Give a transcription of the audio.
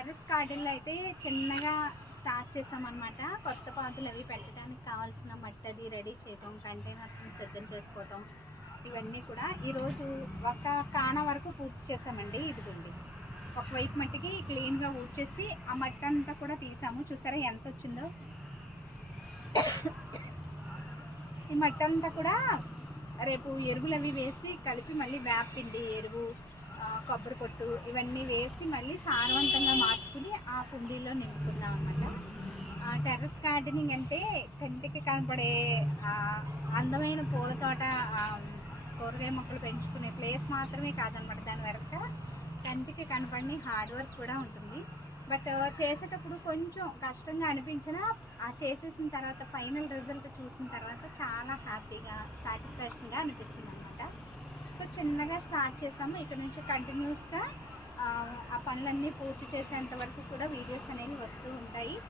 Terrace గార్డెన్లో అయితే చిన్నగా స్టార్ట్ చేసామన్నమాట. కొత్త పాదులు అవి పెట్టడానికి కావాల్సిన మట్టి అది రెడీ చేయటం, కంటైనర్స్ని సిద్ధం చేసుకోవటం, ఇవన్నీ కూడా ఈరోజు ఒక కాన వరకు పూర్తి చేసామండి. ఇదిగోండి, ఒకవైపు మట్టికి క్లీన్గా ఊడ్చేసి ఆ మట్టి అంతా కూడా తీసాము. చూసారా ఎంత వచ్చిందో. ఈ మట్టి అంతా కూడా రేపు ఎరువులు అవి వేసి కలిపి మళ్ళీ వేపపిండి, ఎరువు, కొబ్బరి పొట్టు ఇవన్నీ వేసి మళ్ళీ సారవంతంగా మార్చుకుని ఆ కుండీలో నింపుకున్నాం అన్నమాట. టెర్రస్ గార్డెనింగ్ అంటే కంటికి కనపడే అందమైన పూల తోట, కూరగాయ మొక్కలు పెంచుకునే ప్లేస్ మాత్రమే కాదనమాట. దాని వెనక కంటికి కనపడని హార్డ్ వర్క్ కూడా ఉంటుంది. బట్ చేసేటప్పుడు కొంచెం కష్టంగా అనిపించినా ఆ చేసేసిన తర్వాత ఫైనల్ రిజల్ట్ చూసిన తర్వాత చాలా హ్యాపీగా, సాటిస్ఫాక్షన్గా అనిపిస్తుంది అనమాట. సో చిన్నగా స్టార్ట్ చేసాము. ఇక్కడ నుంచి కంటిన్యూస్గా ఆ పనులన్నీ పూర్తి చేసేంత వరకు కూడా వీడియోస్ అనేవి వస్తూ ఉంటాయి.